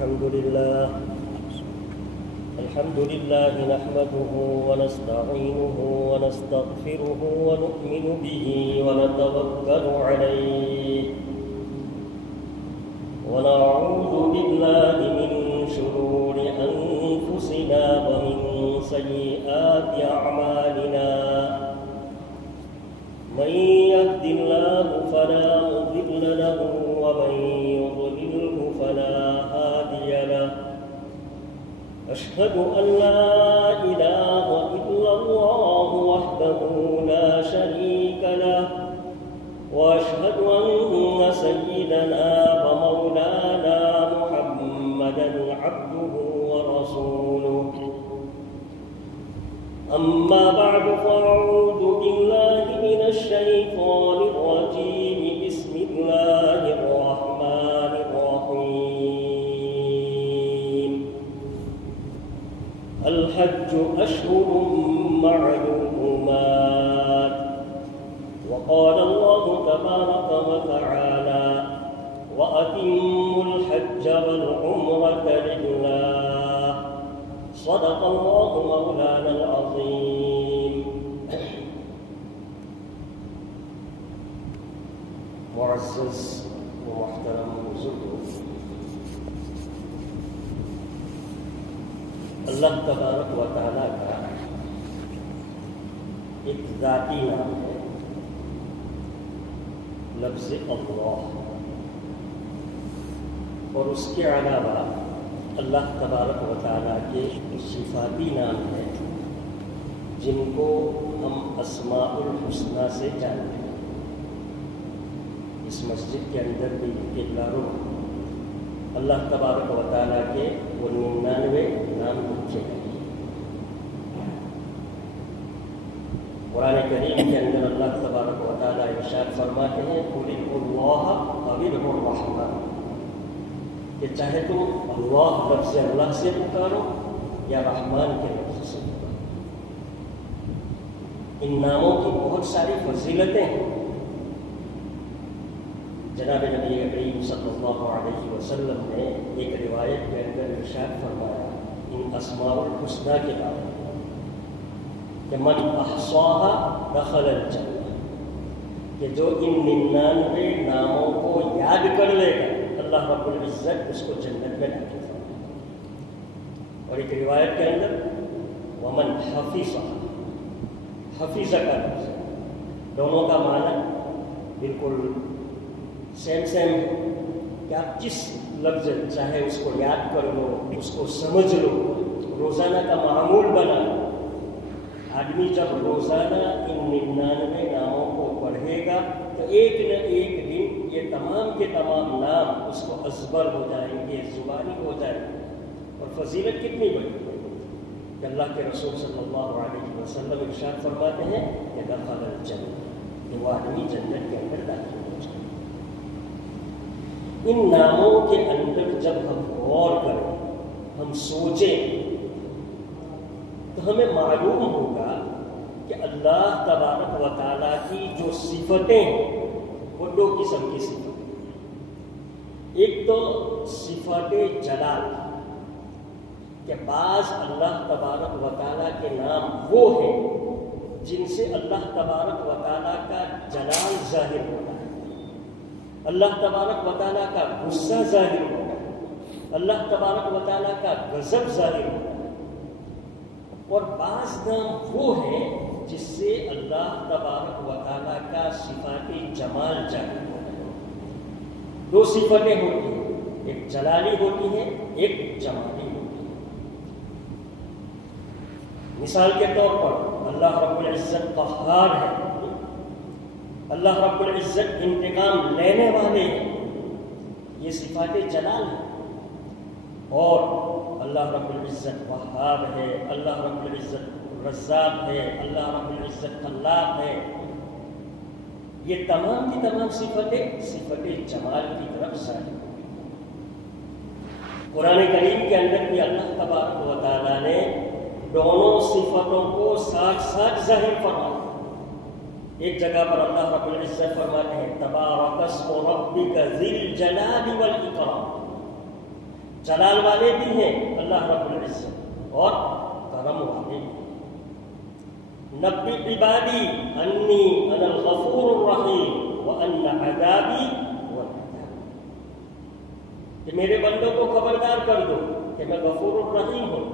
الحمد لله نحمده ونستعينه ونستغفره ونؤمن به ونتوكل عليه ونعوذ بالله من شرور أنفسنا ومن سيئات أعمالنا من يهد الله فلا مضل له ومن يضلله فلا هادي له أشهد أن لا إله إلا الله وحده لا شريك له وأشهد أن سيدنا ومولانا محمدا عبده ورسوله أما بعد فأعوذ بالله من الشيطان الرجيم بسم الله الرحمن الرحيم الحج أشهر معلومات وقال الله تبارك وتعالى وأتموا الحج والعمرة لله صدق الله مولانا العظيم. معزز ومحترم بزرگوں، اللہ تبارک و تعالیٰ کا ایک ذاتی نام ہے لفظ اللہ، اور اس کے علاوہ اللہ تبارک و تعالیٰ کے صفاتی نام ہیں جن کو ہم اسماء الحسنی سے جانتے ہیں۔ اس مسجد کے اندر بھی قبلہ اللہ تبارک و تعالیٰ کے وہ 99 نام لکھے گئے۔ قرآن کریم کے اندر اللہ تبارک و تعالیٰ ارشاد فرماتے ہیں قُلِ اللَّهَ أَوِ ادْعُوا الرَّحْمَنَ، کہ چاہے تم اللہ لفظ اللہ سے پکارو یا رحمان کے لفظ سے پکارو۔ ان ناموں کی بہت ساری فضیلتیں ہیں۔ جناب نبی کریم صلی اللہ علیہ وسلم نے ایک روایت کے اندر ارشاد فرمایا ان اسماء الحسنی کے بارے میں کہ من احصاها دخل الجنہ، کہ جو ان 99 ناموں کو یاد کر لے گا اللہ رب العزت اس کو جنت میں داخل فرمائے گا۔ اور ایک روایت کے اندر ومن حفظها، حفظ کا لفظ ہے، دونوں کا معنی بالکل سیم کہ آپ جس لفظ چاہے اس کو یاد کر لو، اس کو سمجھ لو، روزانہ کا معمول بنا لو۔ آدمی جب روزانہ ان 99 ناموں کو پڑھے گا تو ایک نہ ایک دن یہ تمام کے تمام نام اس کو ازبر ہو جائیں گے، زبانی ہو جائیں گے۔ اور فضیلت کتنی بڑی ہے کہ اللہ کے رسول صلی اللہ علیہ وسلم ارشاد فرماتے ہیں کہ دخل الجنہ، کہ وہ آدمی جنت کے اندر داخل ہو جائے۔ ان ناموں کے اندر جب ہم غور کریں، ہم سوچیں، تو ہمیں معلوم ہوگا کہ اللہ تبارک و تعالیٰ کی جو صفتیں ہیں وہ 2 قسم کی صفتیں ہیں۔ ایک تو صفت جلال، کہ بعض اللہ تبارک و تعالیٰ کے نام وہ ہیں جن سے اللہ تبارک و تعالیٰ کا جلال ظاہر ہوتا ہے، اللہ تبارک و تعالیٰ کا غصہ ظاہر ہوتا ہے، اللہ تبارک و تعالیٰ کا غضب ظاہر ہوتا ہے۔ اور بعض نام وہ ہیں جس سے اللہ تبارک و تعالیٰ کا صفات جمال ظاہر ہوتا ہے۔ 2 صفتیں ہوتی ہیں، ایک جلالی ہوتی ہے، ایک جمالی ہوتی ہے۔ مثال کے طور پر اللہ رب العزت قہار ہے، اللہ رب العزت انتقام لینے والے ہیں، یہ صفات جلال ہیں۔ اور اللہ رب العزت وہاب ہے، اللہ رب العزت رزاق ہے، اللہ رب العزت خلاق ہے۔ یہ تمام کی تمام صفتیں صفت جمال کی طرف ظاہر ہیں۔ قرآن کریم کے اندر بھی اللہ تبارک و تعالیٰ نے دونوں صفتوں کو ساتھ ساتھ ظاہر فرمایا۔ ایک جگہ پر اللہ رب العزت فرماتے ہیں تبارک اسم ربک ذی الجلال والاکرام، جلال والے بھی ہیں اللہ رب العزت اور کرم والے بھی ہیں۔ نبی عبادی انی انا الغفور الرحیم وان عذابی هو العذاب، کہ میرے بندوں کو خبردار کر دو کہ میں غفور الرحیم ہوں،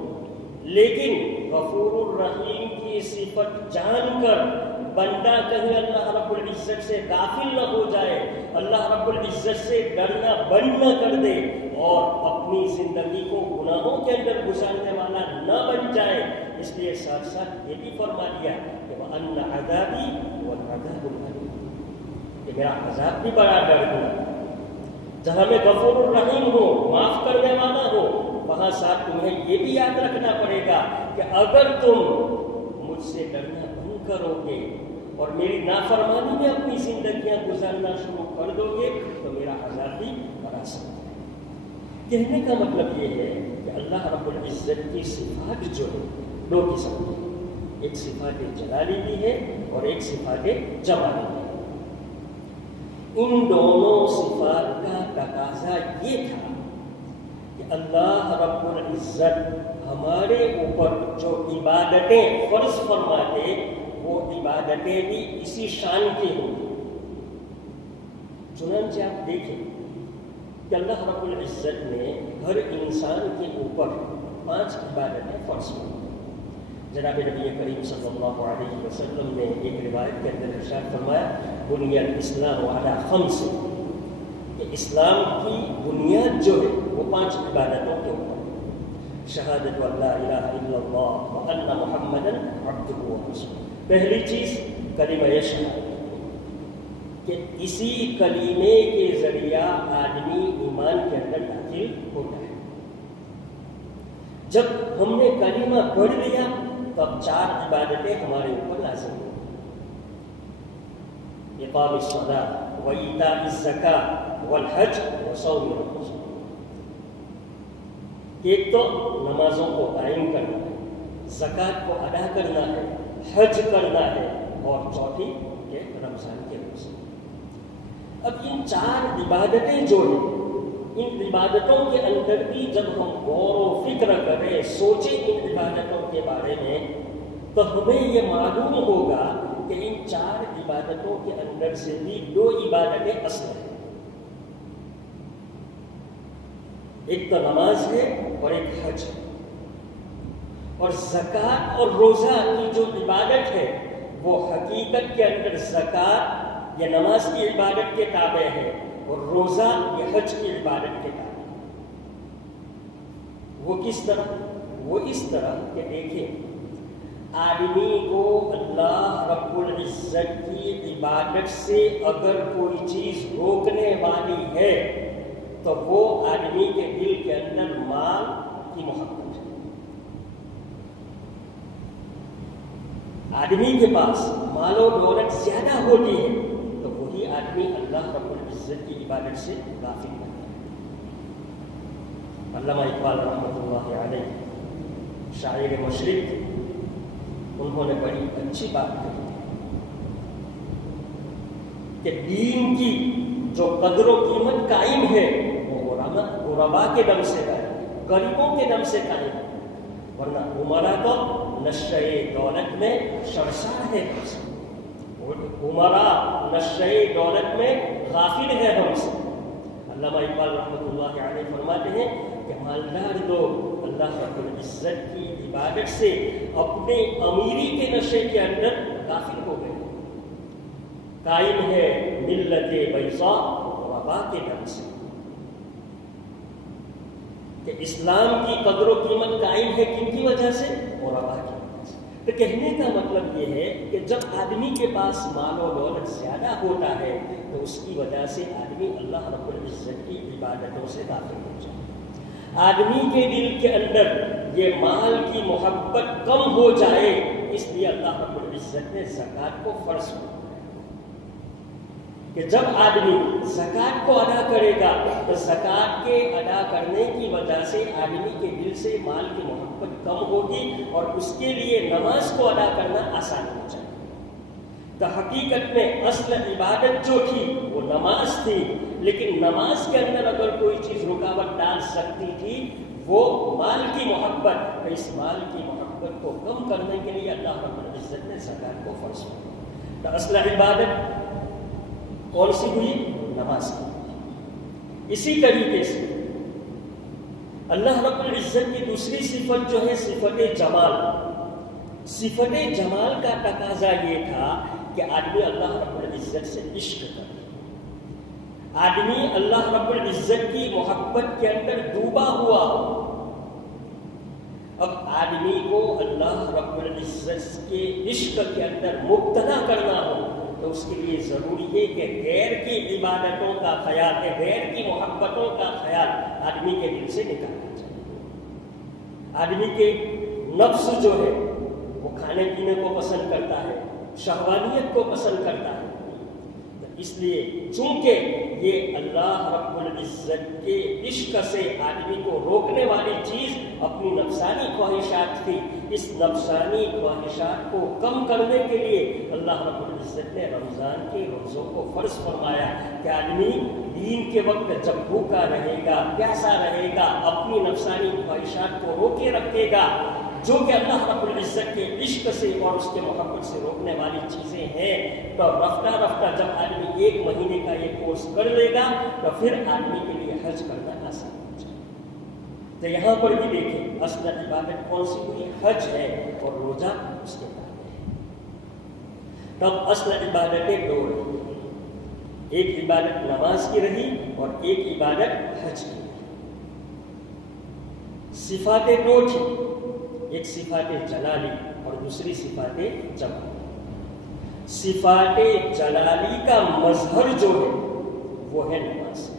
لیکن غفور الرحیم کی صفت جان کر بندہ کہیں اللہ رب العزت سے غافل نہ ہو جائے، اللہ رب العزت سے ڈرنا بند نہ کر دے اور اپنی زندگی کو گناہوں کے اندر گزارنے والا نہ بن جائے۔ اس لیے ساتھ ساتھ یہ بھی فرما دیا کہ وَأَنَّ عَذَابِي وَالْعَذَابُ الْأَلِيمُ، کہ میرا عذاب بھی بڑا دردناک۔ جہاں میں غفور الرحیم ہوں، معاف کرنے والا ہوں، وہاں ساتھ تمہیں یہ بھی یاد رکھنا پڑے گا کہ اگر تم مجھ سے ڈرنا بند کرو گے اور میری نافرمانی میں اپنی زندگیاں گزارنا شروع کر دو گے تو میرا عذاب بھی بڑا سخت ہے۔ کہنے کا مطلب یہ ہے کہ اللہ رب العزت کی صفات جو ہے دو قسم کی، ایک صفات جلالی بھی ہے اور ایک صفات جمالی بھی ہے۔ ان دونوں صفات کا تقاضا یہ تھا کہ اللہ رب العزت ہمارے اوپر جو عبادتیں فرض فرماتے وہ عبادتیں بھی اسی شان کی ہوں۔ چنانچہ آپ دیکھیں کہ اللہ رب العزت نے ہر انسان کے اوپر 5 عبادتیں فرض کی۔ جناب نبی کریم صلی اللہ علیہ وسلم نے ایک روایت کے اندر ارشاد فرمایا بنی الاسلام علی 5، کہ اسلام کی بنیاد جو ہے وہ 5 عبادتوں کے اوپر، شہادت لا الہ الا اللہ وان محمدا عبدہ ورسولہ۔ پہلی چیز کلمہ شہادت، کہ اسی کلمے کے ذریعہ آدمی ایمان کے اندر داخل ہوتا ہے۔ جب ہم نے کلمہ پڑھ لیا تب 4 عبادتیں ہمارے اوپر لازم ہیں، اقام الصلاۃ وایتاء الزکاۃ والحج وصوم رمضان۔ ایک تو نمازوں کو قائم کرنا ہے، زکوٰۃ کو ادا کرنا ہے، حج کرنا ہے، اور چوتھی کہ رمضان کے روزے۔ اب ان 4 عبادتیں جو ہیں، ان عبادتوں کے اندر بھی جب ہم غور و فکر کریں، سوچیں ان عبادتوں کے بارے میں، تو ہمیں یہ معلوم ہوگا کہ ان 4 عبادتوں کے اندر سے بھی 2 عبادتیں اصل ہیں، ایک تو نماز ہے اور ایک حج ہے۔ اور زکوٰۃ اور روزہ کی جو عبادت ہے وہ حقیقت کے اندر زکوٰۃ یا نماز کی عبادت کے تابع ہے، اور روزہ یا حج کی عبادت کے تابع۔ وہ کس طرح؟ وہ اس طرح کہ دیکھیں، آدمی کو اللہ رب العزت کی عبادت سے اگر کوئی چیز روکنے والی ہے تو وہ آدمی کے دل کے اندر مال کی محبت ہے۔ آدمی کے پاس مال و دولت زیادہ ہوتی ہے تو وہی آدمی اللہ رب العزت کی عبادت سے غافل ہوتا ہے۔ علامہ اقبال رحمۃ اللہ علیہ شاعر مشرق، انہوں نے بڑی اچھی بات کہی کہ دین کی جو قدر و قیمت قائم ہے وہ غربا کے دم سے قائم، غریبوں کے دم سے قائم ہے، ورنہ عمرا تو نشہ دولت میں شرسار ہے ہم سے، عمرا نشہ دولت میں غافل ہے ہم سے۔ علامہ اقبال رحمۃ اللہ علیہ فرماتے ہیں کہ مالدار لوگ اللہ رب العزت کی عبادت سے اپنے امیری کے نشے کے اندر غافل ہو گئے، قائم ہے ملت بیضاء غربا کے دم سے، کہ اسلام کی قدر و قیمت قائم ہے کن کی وجہ سے؟ غربا کی وجہ سے۔ تو کہنے کا مطلب یہ ہے کہ جب آدمی کے پاس مال و دولت زیادہ ہوتا ہے تو اس کی وجہ سے آدمی اللہ رب العزت کی عبادتوں سے غافل ہو جاتا ہے۔ آدمی کے دل کے اندر یہ مال کی محبت کم ہو جائے، اس لیے اللہ رب العزت نے زکوٰۃ کو فرض کیا کہ جب آدمی زکوٰۃ کو ادا کرے گا تو زکوٰۃ کے ادا کرنے کی وجہ سے آدمی کے دل سے مال کی محبت کم ہوگی اور اس کے لیے نماز کو ادا کرنا آسان ہو جائے گا۔ تو حقیقت میں اصل عبادت جو تھی وہ نماز تھی، لیکن نماز کے اندر اگر کوئی چیز رکاوٹ رکاوٹ ڈال سکتی تھی وہ مال کی محبت. تو اس مال کی محبت کو کم کرنے کے لیے اللہ رب العزت نے زکات کو فرض کیا. تو اصل عبادت کون سی ہوئی؟ نماز کی. اسی طریقے سے اللہ رب العزت کی دوسری صفت جو ہے صفت جمال. صفت جمال کا تقاضا یہ تھا کہ آدمی اللہ رب العزت سے عشق کرے. آدمی اللہ رب العزت کی محبت کے اندر ڈوبا ہوا ہو. اب آدمی کو اللہ رب العزت کے عشق کے اندر مبتلا کرنا ہو تو اس کے لیے ضروری ہے کہ غیر کی عبادتوں کا خیال ہے، غیر کی محبتوں کا خیال آدمی کے دل سے نکالنا چاہیے. آدمی کے نفس جو ہے وہ کھانے پینے کو پسند کرتا ہے، شہوانیت کو پسند کرتا ہے. اس لیے چونکہ یہ اللہ رب العزت کے عشق سے آدمی کو روکنے والی چیز اپنی نفسانی خواہشات تھی، اس نفسانی خواہشات کو کم کرنے کے لیے اللہ رب العزت نے رمضان کے روزوں کو فرض فرمایا کہ آدمی دین کے وقت جب بھوکا رہے گا، پیاسا رہے گا، اپنی نفسانی خواہشات کو روکے رکھے گا، جو کہ اللہ رب العزت کے عشق سے اور اس کے محبت سے روکنے والی چیزیں ہیں. تو رفتہ رفتہ جب آدمی 1 مہینے کا یہ کورس کر لے گا تو پھر آدمی کے لیے حج کرنا آسان ہو جائے. تو یہاں پر بھی دیکھیں اصل عبادت کون سی ہوئی؟ حج ہے اور روزہ اس کے بعد ہے. تب اصل عبادتیں 2 رہی. ایک عبادت نماز کی رہی اور ایک عبادت حج کی. صفاتیں 2 تھیں، ایک صفات جلالی اور دوسری صفات جمالی. صفات جلالی کا مظہر جو ہے وہ ہے نماز.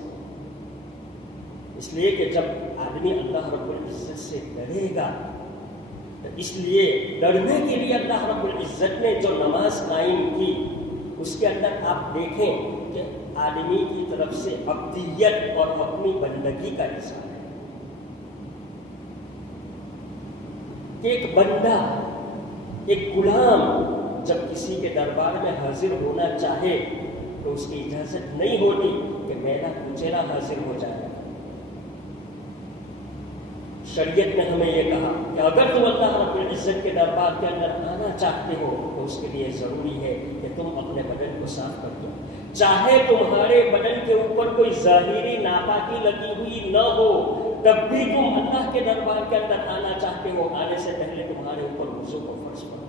اس لیے کہ جب آدمی اللہ رب العزت سے ڈرے گا تو اس لیے ڈرنے کے لیے اللہ رب العزت نے جو نماز قائم کی اس کے اندر آپ دیکھیں کہ آدمی کی طرف سے عبدیت اور اپنی بندگی کا اظہار ہے. کہ ایک بندہ، ایک غلام جب کسی کے دربار میں حاضر ہونا چاہے تو اس کی اجازت نہیں ہوتی کہ میرا کچیلا حاضر ہو جائے. شریعت نے ہمیں یہ کہا کہ اگر تم اللہ رب العزت کے دربار کے اندر آنا چاہتے ہو تو اس کے لیے ضروری ہے کہ تم اپنے بدن کو صاف کر دو. چاہے تمہارے بدن کے اوپر کوئی ظاہری ناپاکی لگی ہوئی نہ ہو تب بھی تم اللہ کے دربار کے اندر آنا چاہتے ہو. آنے سے پہلے تمہارے اوپر وضو کو فرض کرو.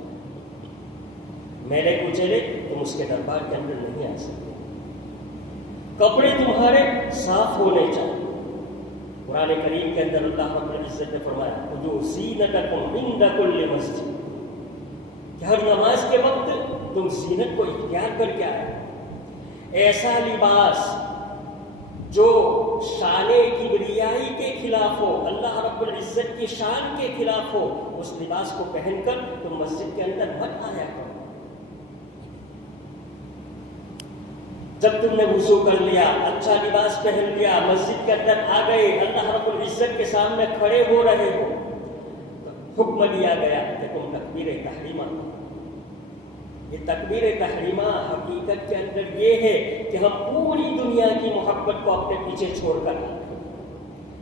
میلے کچیلے تم اس کے دربار کے اندر نہیں آ سکتے. کپڑے تمہارے صاف ہونے چاہیے. قرآن کریم کے اندر اللہ رب العزت نے فرمایا خذوا زینتکم عند کل مسجد کہ ہر نماز کے وقت تم زینت کو اختیار کر کے آئے. ایسا لباس جو شان کبریائی کے خلاف ہو، اللہ رب العزت کی شان کے خلاف ہو، اس لباس کو پہن کر تم مسجد کے اندر مت آیا کرو. جب تم نے وضو کر لیا، اچھا لباس پہن لیا، مسجد کے اندر آ گئے، اللہ رب العزت کے سامنے کھڑے ہو رہے ہو تو حکم دیا گیا کہ تم تکبیر تحریمہ. یہ تکبیر تحریمہ حقیقت کے اندر یہ ہے کہ ہم پوری دنیا کی محبت کو اپنے پیچھے چھوڑ کر آتے ہیں.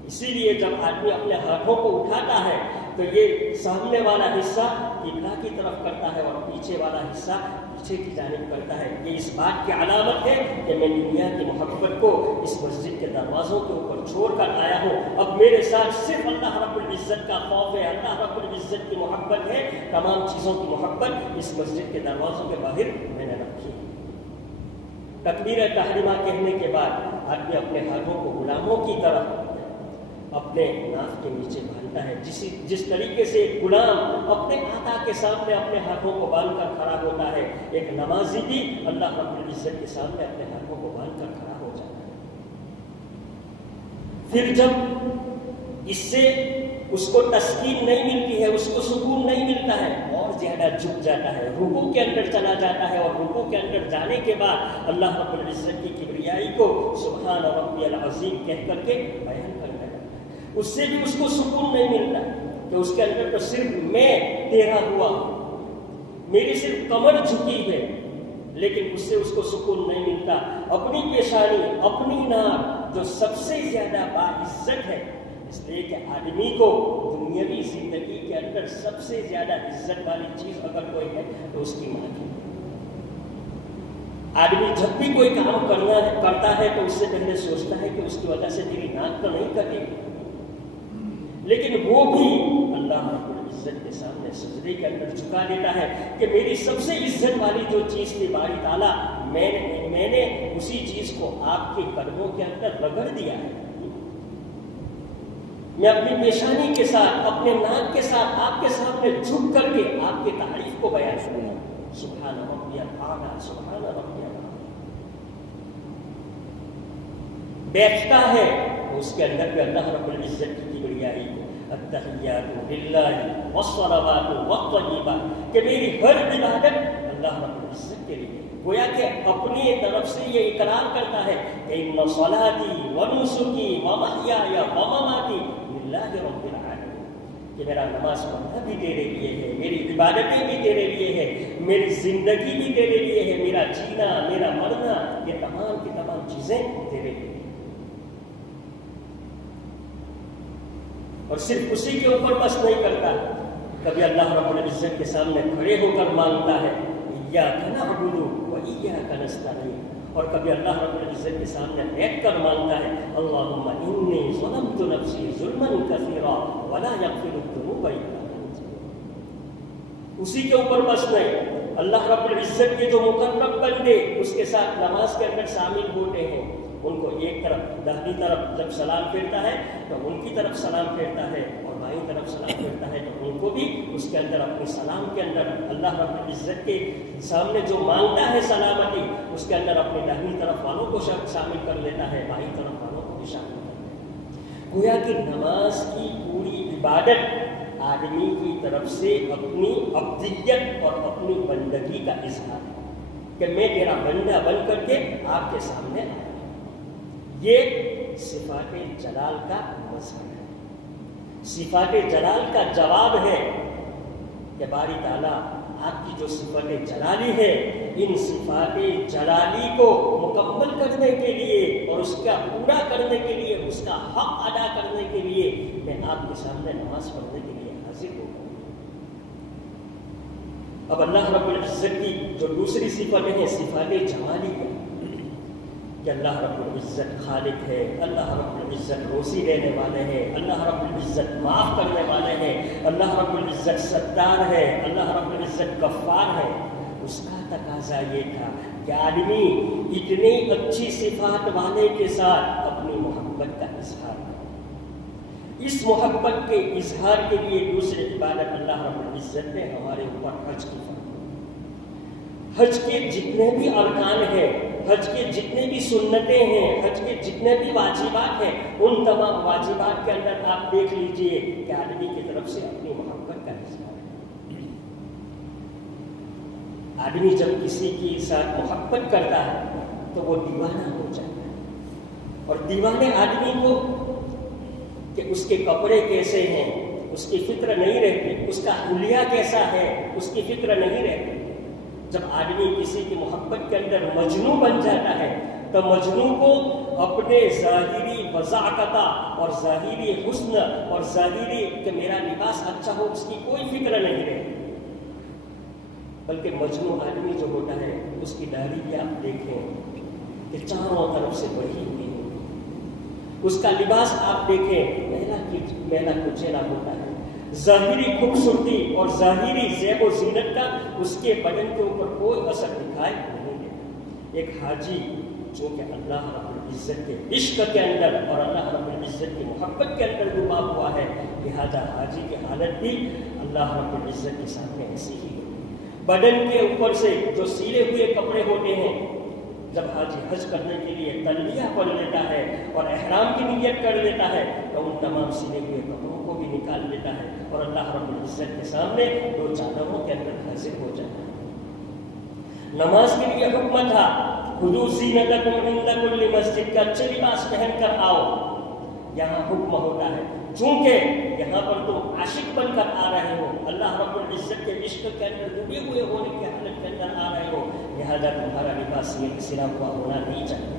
اسی لیے جب آدمی اپنے ہاتھوں کو اٹھاتا ہے تو یہ سامنے والا حصہ قبلہ کی طرف کرتا ہے اور پیچھے والا حصہ پیچھے کی جانب کرتا ہے. یہ اس بات کی علامت ہے کہ میں دنیا کی محبت کو اس مسجد کے دروازوں کے اوپر چھوڑ کر آیا ہوں. اب میرے ساتھ صرف اللہ رب العزت کا خوف ہے، اللہ رب العزت کی محبت ہے. تمام چیزوں کی محبت اس مسجد کے دروازوں کے باہر میں نے رکھی. تکبیر تحریمہ کہنے کے بعد آدمی اپنے ہاتھوں کو غلاموں کی طرح اپنے ناف کے نیچے باندھتا ہے. جس طریقے سے ایک غلام اپنے آقا کے سامنے اپنے ہاتھوں کو باندھ کر کھڑا ہوتا ہے، ایک نمازی بھی اللہ رب العزت کے سامنے اپنے ہاتھوں کو باندھ کر کھڑا ہو جاتا ہے. پھر جب اس سے اس کو تسکین نہیں ملتی ہے، اس کو سکون نہیں ملتا ہے، اور زیادہ جھک جاتا ہے، رکوع کے اندر چلا جاتا ہے، اور رکوع کے اندر جانے کے بعد اللہ رب العزت کی کبریائی کو سبحان ربی العظیم کہہ کر کے بیان کرتا ہے. اس سے بھی اس کو سکون نہیں ملتا کہ اس کے اندر تو صرف میں تیرا ہوا ہوں، میری صرف کمر جھکی ہے، لیکن اس سے اس کو سکون نہیں ملتا. اپنی پیشانی، اپنی ناک جو سب سے زیادہ باعزت ہے، اس لیے کہ آدمی کو دنیاوی زندگی کے اندر سب سے زیادہ عزت والی چیز اگر کوئی ہے تو اس کی ماں کی۔ آدمی جب بھی کوئی کام کرتا ہے تو اس سے پہلے سوچتا ہے کہ اس کی وجہ سے میری ناک تو نہیں کٹے گی، لیکن وہ بھی اللہ رب العزت کے سامنے سجدے کے اندر جھکا دیتا ہے کہ میری سب سے عزت والی جو چیز تھی باری تعالیٰ، میں نے اسی چیز کو آپ کے قدموں کے اندر رگڑ دیا ہے۔ میں اپنی پیشانی کے ساتھ، اپنے ناک کے ساتھ آپ کے سامنے جھک کر کے آپ کی تعریف کو بیان کروں گا۔ سبحان ربی الاعلی، سبحان ربی الاعلی۔ بیٹھتا ہے تو اس کے اندر بھی اللہ رب العزت کی کبریائی کو، التحیات للہ والصلوات والطیبات، کہ میری ہر عبادت اللہ رب العزت کے لیے، گویا کہ اپنی طرف سے یہ اقرار کرتا ہے کہ ان صلاتی ونسکی ومحیای ومماتی للہ رب العالمین، کہ میرا نماز پڑھنا بھی تیرے لیے ہے، میری عبادتیں بھی تیرے لیے ہے، میری زندگی بھی تیرے لیے ہے، میرا جینا، میرا مرنا، یہ تمام کی تمام چیزیں تیرے لیے۔ اور صرف اسی کے اوپر بس نہیں کرتا، کبھی اللہ رب العزت کے سامنے کھڑے ہو کر مانگتا ہے ایاک نعبد و ایاک نستعین، اور کبھی اللہ رب العزت کے سامنے بیٹھ کر مانگتا ہے اللہم انی ظلمت نفسی ظلما کثیرا ولا یغفر الذنوب الا انت۔ اسی کے اوپر بس نہیں، اللہ رب العزت کے جو مقرب بندے اس کے ساتھ نماز کے اندر شامل ہوتے ہیں، ان کو ایک طرف داہنی طرف جب سلام پھیرتا ہے تو ان کی طرف سلام پھیرتا ہے، اور بائیں طرف سلام پھیرتا ہے تو ان کو بھی اس کے اندر اپنے سلام کے اندر اللہ رب العزت کے سامنے جو مانگتا ہے سلامتی، اس کے اندر اپنے داہنی طرف والوں کو شامل کر لیتا ہے، بائیں طرف والوں کو بھی شامل کر لیتا ہے۔ گویا کہ نماز کی پوری عبادت آدمی کی طرف سے اپنی عبدیت اور اپنی بندگی کا اظہار ہے کہ میں تیرا بندہ بن کر کے آپ کے سامنے آیا۔ یہ صفات جلال کا مظہر ہے، صفات جلال کا جواب ہے کہ باری تعالیٰ آپ کی جو صفات جلالی ہے، ان صفات جلالی کو مکمل کرنے کے لیے اور اس کا پورا کرنے کے لیے، اس کا حق ادا کرنے کے لیے میں آپ کے سامنے نماز پڑھنے کے لیے حاضر ہوں۔ اب اللہ رب العزت کی جو دوسری صفت ہے صفات جمالی ہے، کہ اللہ رب العزت خالق ہے، اللہ رب العزت روزی دینے والے ہیں، اللہ رب العزت معاف کرنے والے ہیں، اللہ رب العزت ستار ہے، اللہ رب العزت غفار ہے۔ اس کا تقاضا یہ تھا کہ آدمی اتنی اچھی صفات والے کے ساتھ اپنی محبت کا اظہار کرے۔ اس محبت کے اظہار کے لیے دوسری عبادت اللہ رب العزت نے ہمارے اوپر حج کی فرمائی۔ حج کے جتنے بھی ارکان ہیں، حج کے جتنے بھی سنتیں ہیں، حج کے جتنے بھی واجبات ہیں، ان تمام واجبات کے اندر آپ دیکھ لیجئے کہ آدمی کی طرف سے اپنی محبت کا اظہار ہے۔ آدمی جب کسی کے ساتھ محبت کرتا ہے تو وہ دیوانہ ہو جاتا ہے، اور دیوانے آدمی کو کہ اس کے کپڑے کیسے ہیں اس کی فکر نہیں رہتی، اس کا حلیہ کیسا ہے اس کی فکر نہیں رہتی۔ جب آدمی کسی کی محبت کے اندر مجنوں بن جاتا ہے تو مجنوں کو اپنے ظاہری وضاحت اور ظاہری حسن اور ظاہری کہ میرا لباس اچھا ہو اس کی کوئی فکر نہیں رہتی، بلکہ مجنوں آدمی جو ہوتا ہے اس کی داڑھی بھی آپ دیکھیں کہ چاروں طرف سے بڑھی ہوئی ہے، اس کا لباس آپ دیکھیں میلا کچیلا ہوتا ہے، ظاہری خوبصورتی اور ظاہری زیب و زینت کا اس کے بدن کے اوپر کوئی اثر دکھائی نہیں دیتا۔ ایک حاجی جو کہ اللہ رب العزت کے عشق کے اندر اور اللہ رب العزت کی محبت کے اندر ڈوبا ہوا ہے، لہذا حاجی کی حالت بھی اللہ رب العزت کے سامنے ایسی ہی ہے۔ بدن کے اوپر سے جو سیلے ہوئے کپڑے ہوتے ہیں، جب حاجی حج کرنے کے لیے تلبیہ پڑھ لیتا ہے اور احرام کی نیت کر لیتا ہے تو ان تمام سیلے ہوئے کپڑوں کو بھی نکال لیتا ہے اور اللہ رب العزت کے سامنے دو چادروں کے اندر حاضر ہو جاتا ہے۔ نماز کے لیے حکم تھا خذوا زینتکم عند کل مسجد، کا اچھے لباس پہن کر آؤ، یہاں حکم ہوتا ہے چونکہ یہاں پر تم عاشق بن کر آ رہے ہو، اللہ رب العزت کے عشق کے اندر ڈوبے ہوئے ہونے کی حالت کے اندر آ رہے ہو، لہذا تمہارا لباس یہ سلا ہوا ہونا نہیں چاہیے۔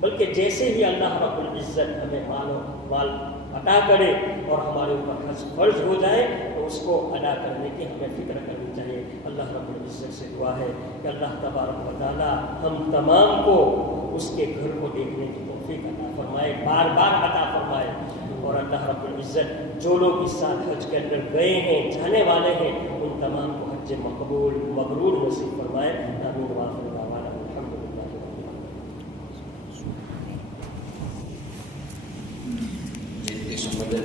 بلکہ جیسے ہی اللہ رب العزت ہمیں مال عطا کرے اور ہمارے اوپر حج فرض ہو جائے تو اس کو ادا کرنے کی ہمیں فکر کرنی چاہیے۔ اللہ رب العزت سے دعا ہے کہ اللہ تبارک و تعالی ہم تمام کو اس کے گھر کو دیکھنے کی توفیق عطا فرمائے، بار بار عطا فرمائے، اور اللہ رب العزت جو لوگ اس سال حج کے اندر گئے ہیں، جانے والے ہیں، ان تمام کو حج مقبول مبرور نصیب فرمائے۔ آمین وآخر دعوانا الحمدللہ رب العالمین۔ اس مدد